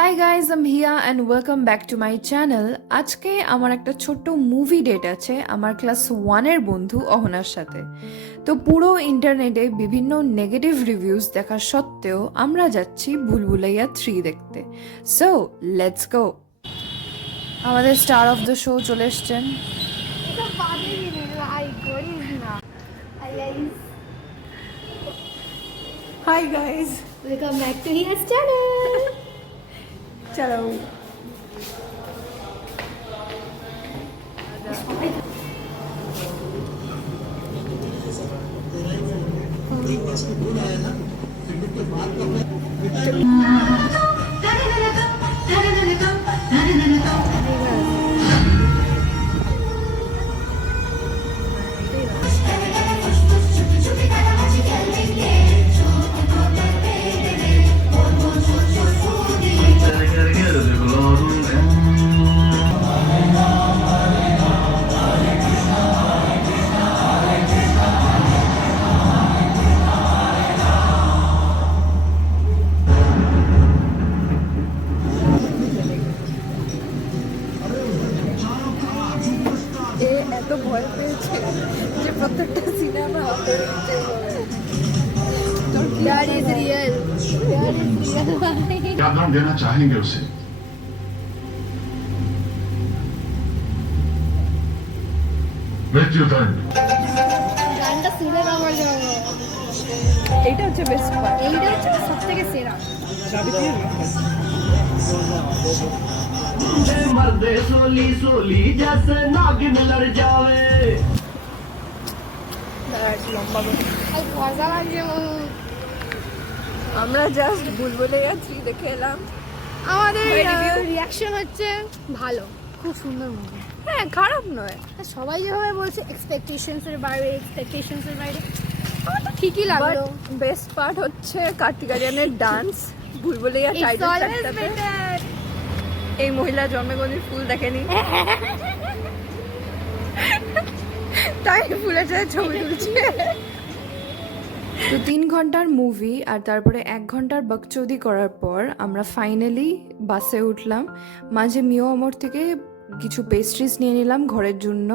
High guys, I'm Hiya and welcome back to my channel. আজকে আমার একটা ছোট্ট মুভি ডেট আছে আমার ক্লাস ওয়ানের বন্ধু অহনার সাথে। তো পুরো ইন্টারনেটে বিভিন্ন নেগেটিভ রিভিউজ দেখা সত্ত্বেও আমরা যাচ্ছি ভুলভুলাইয়া 3 দেখতে। So let's go. আমাদের স্টার অফ দ্য শো চলে এসছেন। Hi guys, Welcome back to Hiya's channel. চলো। এত ভয় পেয়েছে যে প্রত্যেকটা cinema That is real. That is real. क्या नाम देना चाहेंगे उसे? मृत्युदंड। গানটা শুনে আমার যাবো। এইটা হচ্ছে বেস্ট পার্ট। এইটা হচ্ছে সব থেকে সেরা। मर्दे सोली सोली जैसे नागिन लड़ जावे। লম্বা করে। আর মজা লাগছে আমরা জাস্ট ভুলভুলাইয়া 3 দেখে এলাম। আমাদের রিয়াকশন হচ্ছে ভালো, খুব সুন্দর মুভি। হ্যাঁ, খারাপ নয়। সবাই যেভাবে বলছে এক্সপেকটেশনস এর বাইরে, আমার তো ঠিকই লাগলো। বেস্ট পার্ট হচ্ছে কার্তিক আরিয়ানের dance Bhool Bhulaiyaa It's title always ট্র্যাকটাতে। better. এই মহিলা জন্মে কোনদিন ফুল দেখেনি, তাই ফুলের সাথে ছবি তুলছে। তো 3 ঘন্টার মুভি আর তারপরে 1 ঘন্টার বকচৌদি করার পর আমরা ফাইনালি বাসে উঠলাম। মাঝে মিও অমর থেকে কিছু পেস্ট্রিজ নিয়ে নিলাম ঘরের জন্য।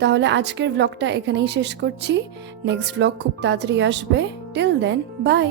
তাহলে আজকের ব্লগটা এখানেই শেষ করছি। নেক্সট ব্লগ খুব তাড়াতাড়ি আসবে। Till then, by.